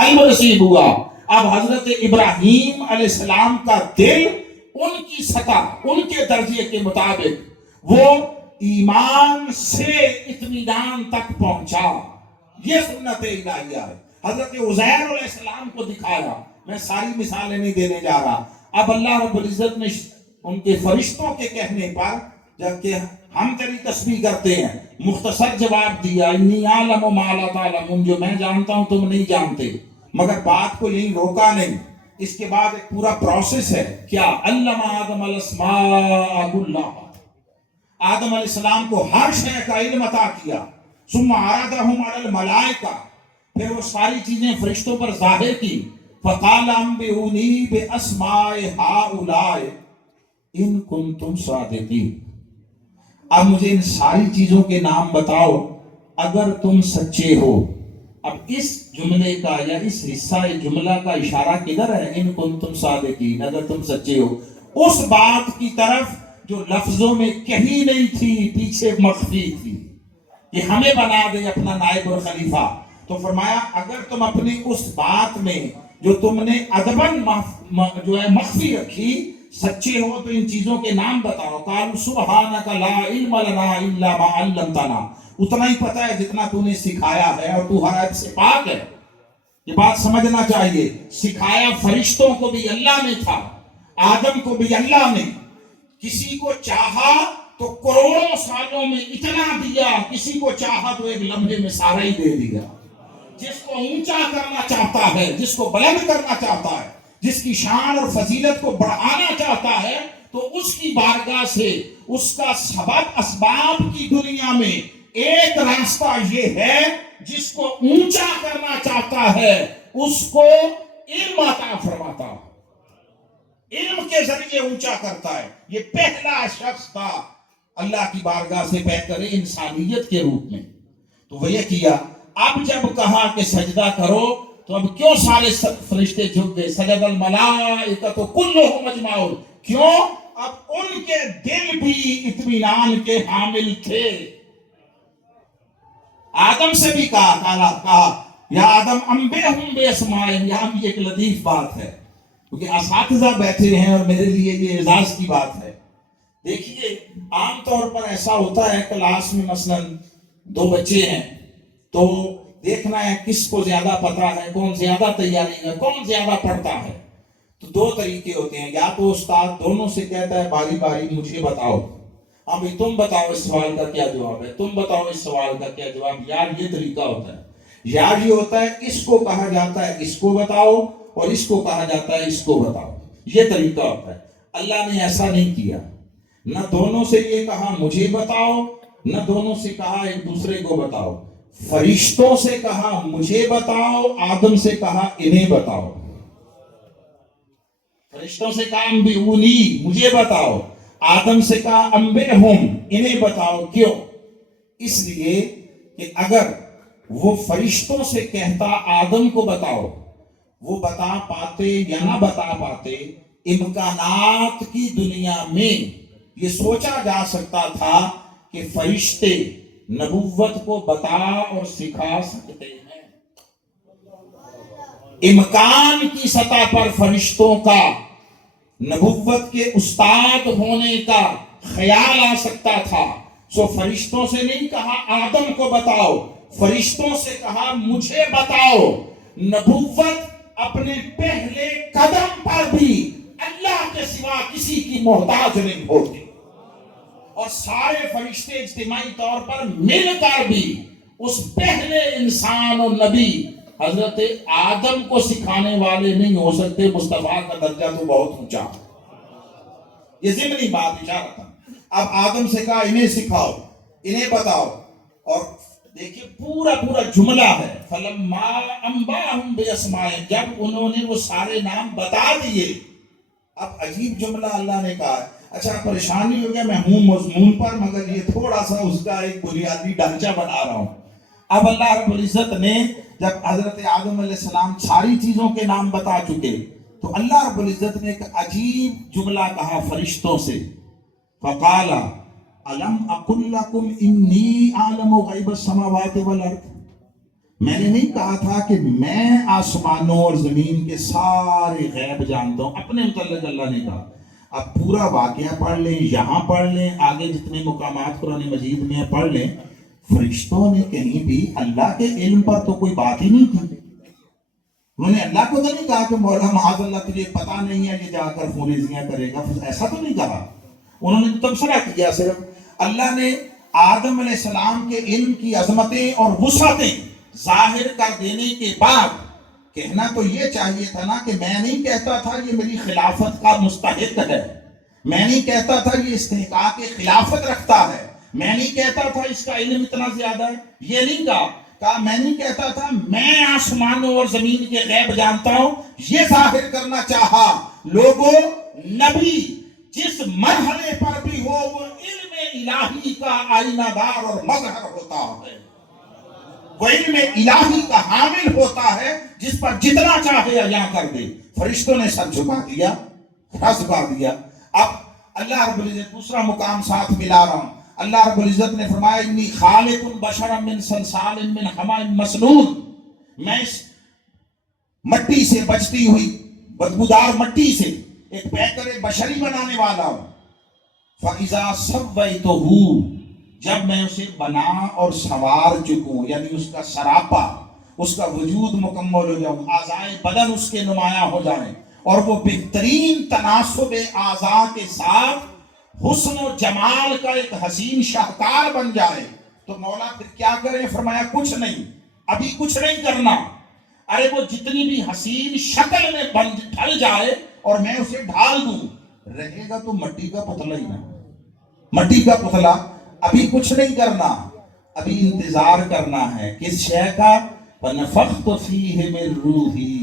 قلب نصیب ہوا. اب حضرت ابراہیم علیہ السلام کا دل ان کی سطح، ان کے درجے کے مطابق وہ ایمان سے اطمینان تک پہنچا. یہ سنت الہیہ ہے. حضرت عزیر علیہ السلام کو دکھایا. میں ساری مثالیں نہیں دینے جا رہا. اب اللہ رب العزت نے ان کے فرشتوں کے کہنے پر، جبکہ ہم تیری تسبیح کرتے ہیں، مختصر جواب دیا، انی اعلم ما لا تعلمون، جو میں جانتا ہوں تم نہیں جانتے. مگر بات کو یہیں روکا نہیں. اس کے بعد ایک پورا پروسیس ہے. کیا؟ علم آدم الاسماء کلھا، آدم علیہ السلام کو ہر شے کا علم عطا کیا. ثم عرضهم علی الملائکہ، پھر وہ ساری چیزیں فرشتوں پر ظاہر کی. فقال انبئونی باسماء ہؤلاء ان کنتم صادقین. اب مجھے ان ساری چیزوں کے نام بتاؤ اگر تم سچے ہو. اب اس جملے کا یا اس حصہ جملہ کا اشارہ کدھر ہے؟ ان کنتم صادقین، اگر تم سچے ہو. اس بات کی طرف جو لفظوں میں کہی نہیں تھی، پیچھے مخفی تھی، کہ ہمیں بنا دے اپنا نائب اور خلیفہ. تو فرمایا اگر تم اپنی اس بات میں جو تم نے ادباً جو ہے مخفی رکھی سچے ہو، تو ان چیزوں کے نام بتاؤ. قالوا سبحانک لا علم لنا الا ما علمتنا، اتنا ہی پتہ ہے جتنا تو نے سکھایا ہے، اور تو ہر عیب سے پاک ہے. یہ بات سمجھنا چاہیے. سکھایا فرشتوں کو بھی اللہ نے تھا، آدم کو بھی اللہ نے. کسی کو چاہا تو کروڑوں سالوں میں اتنا دیا، کسی کو چاہا تو ایک لمحے میں سارا ہی دے دیا. جس کو اونچا کرنا چاہتا ہے، جس کو بلند کرنا چاہتا ہے، جس کی شان اور فضیلت کو بڑھانا چاہتا ہے، تو اس کی بارگاہ سے اس کا سبب اسباب کی دنیا میں ایک راستہ یہ ہے. جس کو اونچا کرنا چاہتا ہے اس کو علم عطا فرماتا ہے، علم کے ذریعے اونچا کرتا ہے. یہ پہلا شخص تھا اللہ کی بارگاہ سے بہتر انسانیت کے روپ میں. تو وہ یہ کیا. اب جب کہا کہ سجدہ کرو تو اب کیوں سارے فرشتے جھک گئے؟ سجد الملائکۃ کلھم اجمعون. کیوں؟ اب ان کے دل بھی اطمینان کے حامل تھے. آدم سے بھی کہا یا آدم انبئہم باسمائہم. یہاں بھی ایک لطیف بات ہے، کیونکہ اساتذہ بیٹھے ہیں اور میرے لیے یہ اعزاز کی بات ہے. دیکھیے عام طور پر ایسا ہوتا ہے کلاس میں مثلا دو بچے ہیں تو دیکھنا ہے کس کو زیادہ پتہ ہے، کون زیادہ تیاری ہے، کون زیادہ پڑھتا ہے. تو دو طریقے ہوتے ہیں. یا تو استاد دونوں سے کہتا ہے باری باری مجھے بتاؤ، ہاں بھائی تم بتاؤ اس سوال کا کیا جواب ہے، تم بتاؤ اس سوال کا کیا جواب. یار یہ طریقہ ہوتا ہے. یا یہ ہوتا ہے اس کو کہا جاتا ہے اس کو بتاؤ، اور اس کو کہا جاتا ہے اس کو بتاؤ. یہ طریقہ ہوتا ہے. اللہ نے ایسا نہیں کیا. نہ دونوں سے یہ کہا مجھے بتاؤ، نہ دونوں سے کہا ایک دوسرے کو بتاؤ. فرشتوں سے کہا مجھے بتاؤ، آدم سے کہا انہیں بتاؤ. فرشتوں سے کہا انبئونی مجھے بتاؤ، آدم سے کہا انبئہم انہیں بتاؤ. کیوں؟ اس لیے کہ اگر وہ فرشتوں سے کہتا آدم کو بتاؤ، وہ بتا پاتے یا نہ بتا پاتے. امکانات کی دنیا میں یہ سوچا جا سکتا تھا کہ فرشتے نبوت کو بتا اور سکھا سکتے ہیں. امکان کی سطح پر فرشتوں کا نبوت کے استاد ہونے کا خیال آ سکتا تھا. سو فرشتوں سے نہیں کہا آدم کو بتاؤ، فرشتوں سے کہا مجھے بتاؤ. نبوت اپنے پہلے قدم پر بھی اللہ کے سوا کسی کی محتاج نہیں ہوتی، اور سارے فرشتے اجتماعی طور پر مل کر بھی اس پہلے انسان اور نبی حضرت آدم کو سکھانے والے نہیں ہو سکتے. مصطفیٰ کا درجہ تو بہت اونچا. یہ ضمنی بات اشارہ تھا. اب آدم سے کہا انہیں سکھاؤ، انہیں بتاؤ. اور دیکھیے پورا جملہ ہے فلما انبأہم باسمائہم، جب انہوں نے وہ سارے نام بتا دیے. اب عجیب جملہ اللہ نے کہا ہے. اچھا پریشانی ہو گیا، میں ہوں مضمون پر، مگر یہ تھوڑا سا اس کا ایک بنیادی ڈھانچہ بنا رہا ہوں. اب اللہ رب العزت نے جب حضرت آدم علیہ السلام ساری چیزوں کے نام بتا چکے تو اللہ رب العزت نے ایک عجیب جملہ کہا فرشتوں سے. فقال الم اقل لکم انی اعلم غیب السماوات والارض. میں نے نہیں کہا تھا کہ میں آسمانوں اور زمین کے سارے غیب جانتا ہوں، اپنے متعلق اللہ نے کہا. اب پورا واقعہ پڑھ لیں، یہاں پڑھ لیں، آگے جتنے مقامات قرآن مجید میں پڑھ لیں، فرشتوں نے کہیں بھی اللہ کے علم پر تو کوئی بات ہی نہیں کی. انہوں نے اللہ کو تو نہیں کہا کہ مولا معاذ اللہ تجھے پتہ نہیں ہے یہ جا کر فوریزیاں کرے گا، ایسا تو نہیں کہا. انہوں نے تبصرہ کیا صرف. اللہ نے آدم علیہ السلام کے علم کی عظمتیں اور وسعتیں ظاہر کر دینے کے بعد کہنا تو یہ چاہیے تھا نا کہ میں نہیں کہتا تھا یہ میری خلافت کا مستحق ہے، میں نہیں کہتا تھا یہ استحقاق خلافت رکھتا ہے، میں نہیں کہتا تھا اس کا علم اتنا زیادہ ہے، یہ نہیں کہا میں نہیں کہتا تھا میں آسمانوں اور زمین کے غیب جانتا ہوں. یہ ظاہر کرنا چاہا. لوگوں، نبی جس مرحلے پر بھی ہو وہ علم الہی کا آئینہ دار اور مظہر ہوتا ہے، وہ علم الہی کا حامل ہوتا ہے جس پر جتنا چاہے عیاں کر دے. فرشتوں نے سر جھکا دیا، جھکا دیا. اب اللہ رب العزت دوسرا مقام ساتھ ملا رہا ہوں. اللہ رب العزت نے فرمایا انی خالق بشرا من صلصال من حماء مسنون، میں اس مٹی سے بچتی ہوئی بدبودار مٹی سے ایک پیکر بشری بنانے والا ہوں. فَإِذَا سَوَّيْتُهُ، جب میں اسے بنا اور سنوار چکوں، یعنی اس کا سراپا، اس کا وجود مکمل ہو جاؤں، اعضائے بدن اس کے نمایاں ہو جائیں اور وہ بہترین تناسب اعضاء کے ساتھ حسن و جمال کا ایک حسین شاہکار بن جائے، تو مولا پھر کیا کرے؟ فرمایا کچھ نہیں، ابھی کچھ نہیں کرنا. ارے وہ جتنی بھی حسین شکل میں بن ڈھل جائے اور میں اسے ڈھال دوں، رہے گا تو مٹی کا پتلا ہی نا، مٹی کا پتلا. ابھی کچھ نہیں کرنا، ابھی انتظار کرنا ہے. کس شے کا؟ فَنَفَخْتُ فِيهِ مِن رُوحِي،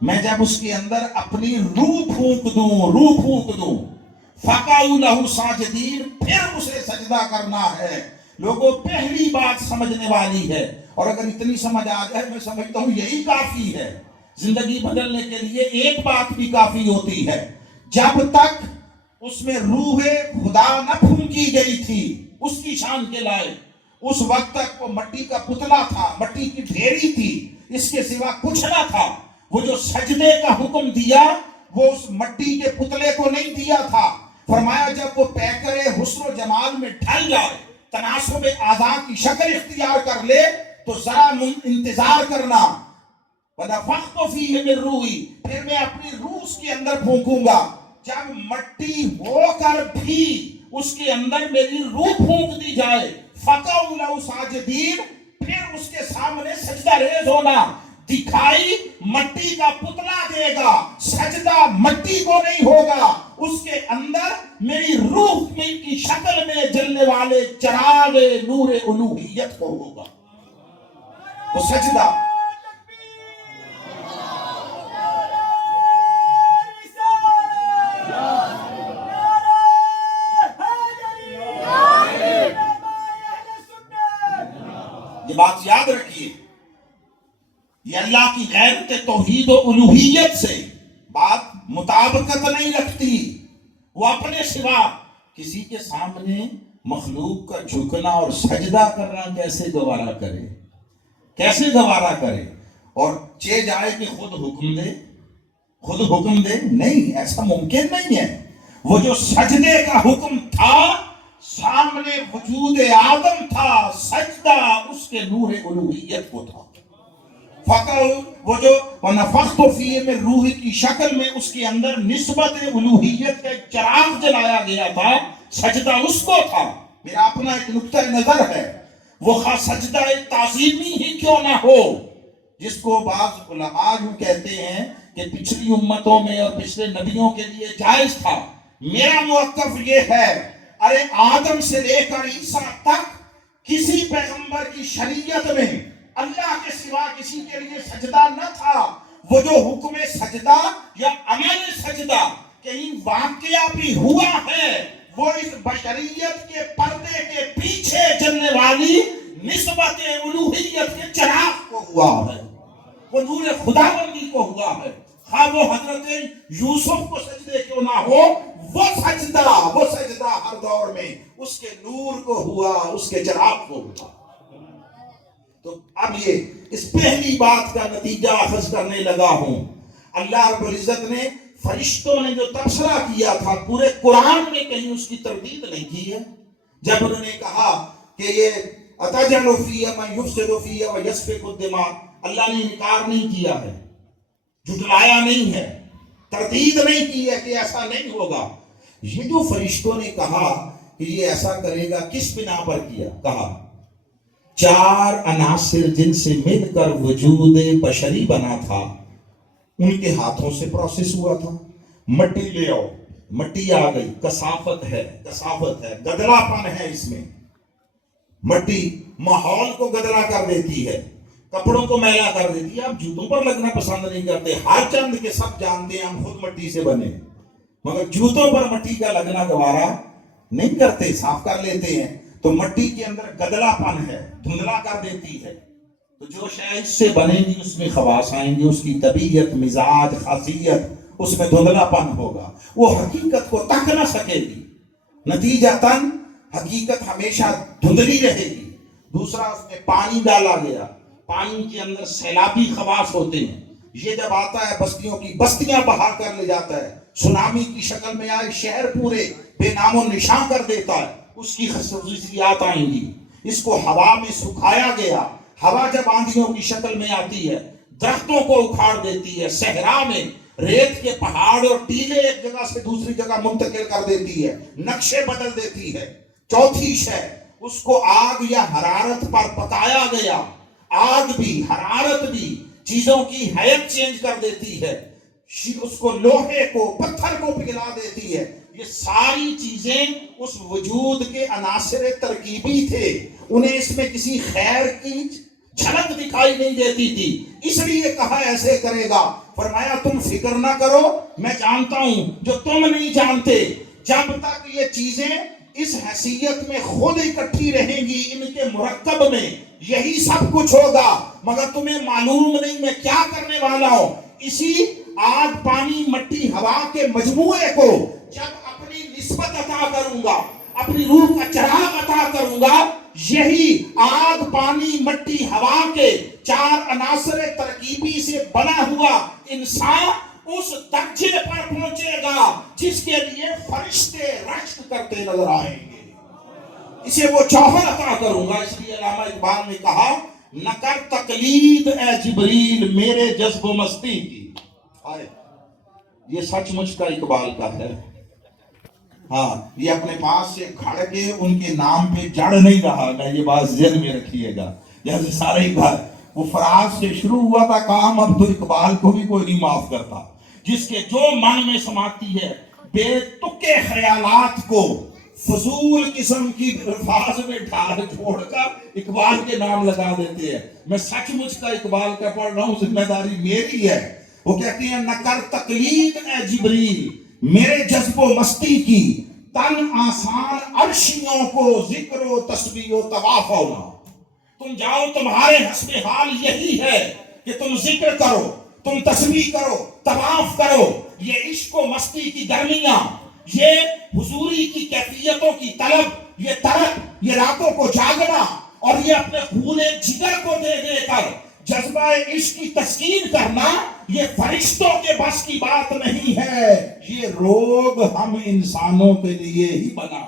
میں جب اس کے اندر اپنی روح پھونک دوں. فَقَعُوا لَهُ سَاجِدِينَ، پھر اسے سجدہ کرنا ہے. لوگوں، پہلی بات سمجھنے والی ہے، اور اگر اتنی سمجھ آ جائے میں سمجھتا ہوں یہی کافی ہے. زندگی بدلنے کے لیے ایک بات بھی کافی ہوتی ہے. جب تک اس میں روح خدا نہ پھونکی گئی تھی اس کی شان کے لائق، اس وقت تک وہ مٹی کا پتلا تھا، مٹی کی ڈھیری تھی، اس کے سوا کچھ نہ تھا. وہ جو سجدے کا حکم دیا وہ اس مٹی کے پتلے کو نہیں دیا تھا. فرمایا جب وہ پیکر حسن و جمال میں ڈھل جائے، تناسب اعضاء کی شکل اختیار کر لے، تو ذرا انتظار کرنا. وَنَفَخْتُ فِيهِ مِن رُوحِي، پھر میں اپنی روح اس کے اندر پھونکوں گا. جب مٹی ہو کر بھی اس کے اندر میری روح پھونک دی جائے، فَقَعُوا لَهُ سَاجِدِينَ، پھر اس کے سامنے سجدہ ریز ہونا. دکھائی مٹی کا پتلا دے گا، سجدہ مٹی کو نہیں ہوگا. اس کے اندر میری روح کی شکل میں جلنے والے چراغ نور الوہیت کو ہوگا. وہ سجدہ یہ بات یاد رکھیے، یہ اللہ کی غیرت توحید و الوہیت سے بات مطابقت نہیں رکھتی. وہ اپنے سوا کسی کے سامنے مخلوق کا جھکنا اور سجدہ کرنا کیسے گوارا کرے، کیسے گوارا کرے؟ اور چے جائے کہ خود حکم دے، نہیں، ایسا ممکن نہیں ہے. وہ جو سجدے کا حکم تھا، سامنے وجود آدم تھا، سجدہ اس کے نور الوہیت کو تھا. وہ جو وَنَفَخْتُ فِيهِ مِن رُوحِي کی شکل میں اس کے اندر نسبت الوہیت کا ایک چراغ جلایا گیا تھا، سجدہ اس کو تھا. میرا اپنا ایک نقطہ نظر ہے، وہ سجدہ تعظیمی ہی کیوں نہ ہو، جس کو بعض علماء یوں کہتے ہیں کہ پچھلی امتوں میں اور پچھلے نبیوں کے لیے جائز تھا. میرا موقف یہ ہے، ارے آدم سے لے کر عیسیٰ تک کسی پیغمبر کی شریعت میں اللہ کے سوا کسی کے لیے سجدہ نہ تھا. وہ جو حکم سجدہ یا عمل سجدہ کہیں واقعہ بھی ہوا ہے، وہ اس بشریت کے پردے کے پیچھے جلنے والی نسبت الوہیت کے چراغ کو ہوا ہے، وہ نور خداوندی کو ہوا ہے. خواہ وہ حضرت یوسف کو سجدے کیوں نہ ہو، وہ سجدہ ہر دور میں اس کے نور کو ہوا، اس کے چراغ کو ہوا. تو اب یہ اس پہلی بات کا نتیجہ اخذ کرنے لگا ہوں. اللہ رب العزت نے فرشتوں نے جو تبصرہ کیا تھا پورے قرآن میں کہیں اس کی تردید نہیں کی ہے. جب انہوں نے کہا کہ یہ اتجعل فیہا من یفسد فیہا ویسفک الدماء، اللہ نے انکار نہیں کیا ہے، جھٹلایا نہیں ہے، تردید نہیں کی ہے کہ ایسا نہیں ہوگا. یہ جو فرشتوں نے کہا کہ یہ ایسا کرے گا، کس بنا پر کیا؟ کہا 4 عناصر جن سے مل کر وجود بشری بنا تھا ان کے ہاتھوں سے پروسیس ہوا تھا. مٹی لے آؤ، مٹی آ گئی، کثافت ہے، گدلا پن ہے اس میں. مٹی ماحول کو گدلا کر دیتی ہے، کپڑوں کو میلا کر دیتی ہے. آپ جوتوں پر لگنا پسند نہیں کرتے، ہر چند کے سب جانتے ہیں ہم خود مٹی سے بنے، مگر جوتوں پر مٹی کا لگنا گوارا نہیں کرتے، صاف کر لیتے ہیں. تو مٹی کے اندر گدلا پن ہے، دھندلا کر دیتی ہے. تو جو شے اس سے بنے گی اس میں خواص آئیں گے، اس کی طبیعت، مزاج، خاصیت، اس میں دھندلا پن ہوگا، وہ حقیقت کو تک نہ سکے گی. نتیجتاً حقیقت ہمیشہ دھندلی رہے گی. دوسرا، اس میں پانی ڈالا گیا، پانی کے اندر سیلابی خواص ہوتے ہیں. یہ جب آتا ہے بستیوں کی بستیاں بہا کر لے جاتا ہے، سونامی کی شکل میں آئے شہر پورے بے نام و نشان کر دیتا ہے، اس کی خصوصیات آئیں گی. اس کو ہوا میں سکھایا گیا، ہوا جب آندھیوں کی شکل میں آتی ہے درختوں کو اکھاڑ دیتی ہے، صحرا میں ریت کے پہاڑ اور ٹیلے ایک جگہ سے دوسری جگہ منتقل کر دیتی ہے، نقشے بدل دیتی ہے. چوتھی شے، اس کو آگ یا حرارت پر پکایا گیا، آگ بھی حرارت بھی چیزوں کی حیت چینج کر دیتی ہے، اس کو لوہے کو پتھر کو پگھلا دیتی ہے. یہ ساری چیزیں اس وجود کے عناصر ترکیبی تھے، انہیں اس میں کسی خیر کی جھلک دکھائی نہیں دیتی تھی، اس لیے کہا ایسے کرے گا. فرمایا تم فکر نہ کرو، میں جانتا ہوں جو تم نہیں جانتے. جب تک یہ چیزیں اس حیثیت میں خود اکٹھی رہیں گی، ان کے مرکب میں یہی سب کچھ ہوگا، مگر تمہیں معلوم نہیں میں کیا کرنے والا ہوں. اسی آگ، پانی، مٹی، ہوا کے مجموعے کو جب اپنی نسبت عطا کروں گا، اپنی روح کا چراغ عطا کروں گا، یہی آگ، پانی، مٹی، ہوا کے 4 عناصر ترکیبی سے بنا ہوا انسان اس درجے پر پہنچے گا جس کے لیے فرشتے رشک کرتے نظر آئیں گے. اسے وہ جوہر عطا کروں گا. اس لیے علامہ اقبال نے کہا نہ کر تقلید اے جبریل میرے جذب و مستی کی. یہ سچ مچ کا اقبال کا ہے. ہاں، یہ اپنے پاس سے کھڑ کے ان کے نام پہ جڑ نہیں رہا گا، یہ بات ذہن میں رکھیے گا. جیسے سارے اقبال وہ فراز سے شروع ہوا تھا کام، اب تو اقبال کو بھی کوئی نہیں معاف کرتا. جس کے جو من میں سماتی ہے بے تکے خیالات کو فضول قسم کی الفاظ میں ڈال چھوڑ کر اقبال کے نام لگا دیتے ہیں. میں سچ مچ کا اقبال کا پڑھ رہا ہوں، ذمہ داری میری ہے. وہ کہتے ہیں نہ کر تقلید اے جبریل میرے جذب و مستی کی، تن آسان عرشیوں کو ذکر و تسبیح و طواف ہونا. تم جاؤ، تمہارے حسب حال یہی ہے کہ تم ذکر کرو، تم تسبیح کرو، طواف کرو. یہ عشق و مستی کی گرمیاں، یہ حضوری کی کیفیتوں کی طلب، یہ طرب، یہ راتوں کو جاگنا، اور یہ اپنے خون جگر کو دے دے کر جذبہ عشق کی تسکین کرنا، یہ فرشتوں کے بس کی بات نہیں ہے. یہ روگ ہم انسانوں کے لیے ہی بنا.